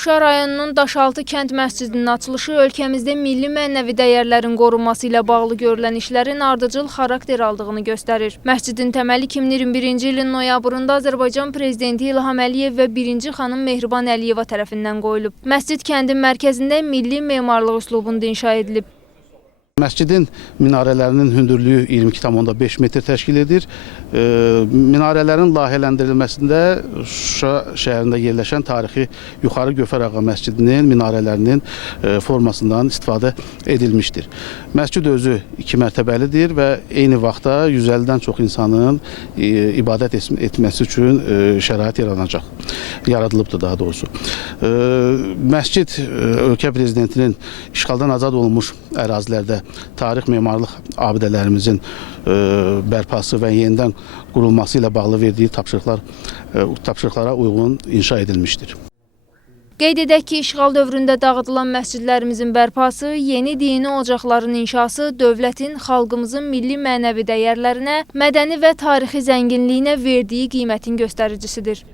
Şuşa rayonunun Daşaltı kənd məscidinin açılışı ölkəmizdə milli mənəvi dəyərlərin qorunması ilə bağlı görülən işlərin ardıcıl xarakter aldığını göstərir. Məscidin təməli 2021-ci ilin noyabrında Azərbaycan Prezidenti İlham Əliyev və 1-ci xanım Mehriban Əliyeva tərəfindən qoyulub. Məscid kəndin mərkəzində milli memarlıq üslubunda inşa edilib. Məscidin minarələrinin hündürlüyü 22,5 metr təşkil edir. Minarələrin layihələndirilməsində Şuşa şəhərində yerləşən tarixi Yuxarı Gövhər Ağa məscidinin minarələrinin formasından istifadə edilmişdir. Məscid özü 2 mərtəbəlidir və eyni vaxtda 150-dən çox insanın ibadət etməsi üçün şərait yaradılıbdır daha doğrusu. Məscid ölkə prezidentinin işğaldan azad olunmuş ərazilərdə tarix memarlıq abidələrimizin bərpası və yenidən qurulması ilə bağlı verdiyi tapşırıqlara uyğun inşa edilmişdir. Qeyd edək ki, işğal dövründə dağıdılan məscidlərimizin bərpası, yeni dini ocaqların inşası dövlətin, xalqımızın milli mənəvi dəyərlərinə, mədəni və tarixi zənginliyinə verdiyi qiymətin göstəricisidir.